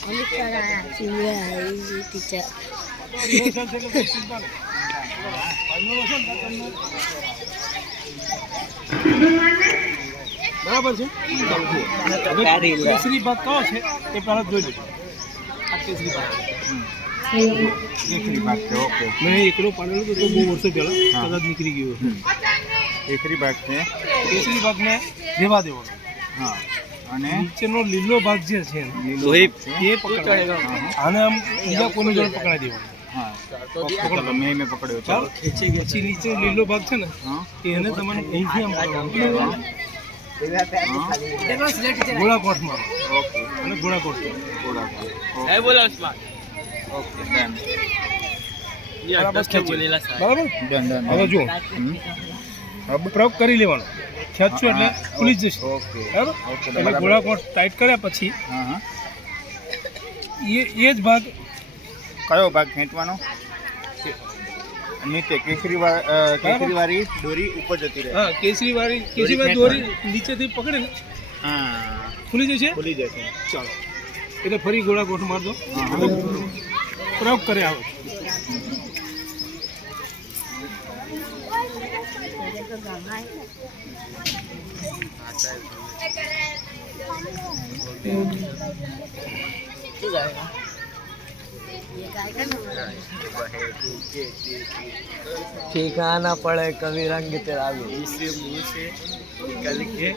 Kami sekarang sudah tidak. બરાબર છે? કેસરી ભાગ કયો છે? એ પહેલા જોઈ લેજો આ કેસરી છે ઓકે. મેં એકલો પાડેલો તો બહુ વર્ષો પહેલા. કદાચ નીકળી ગયો. કેસરી ભાગ છે. કેસરી ભાગને રહેવા દેવાનો. હા. અને? નીચેનો લીલો ભાગ જે છે એ પકડાય આને આમ બીજા કોની જોડે પકડાઈ દેવાનો. પકડ્યો ચાલો. નીચે લીલો ભાગ છે ને એને તમારે અહીંથી આમ ગોળાકોટ મારો ઓકે. અને ગોળાકોટ. બોલો ઓકે ડન. બરાબર હવે જો પ્રયોગ કરી લેવાનો. ખેંચશું એટલે ખુલી જશે. બરાબર? એટલે ગોળાકોટ ટાઈટ કર્યા પછી હા હા. એ એ જ ભાગ કયો ભાગ ખેંચવાનો? નીચે કેસરી કેસરીવાળી કેસરી વાળી દોરી ઉપર જતી રહે. હા કેસરી વાળી કેસરી વાળી દોરી નીચેથી પકડે ને? હા. ખુલી જશે? ખુલી જશે. ચાલો. એટલે ફરી ગોળા ગોઠ મારજો. પ્રયોગ કરે આવે. ठिकाना पड़े कभी रंग तेरा भी इसे मुंह से निकल के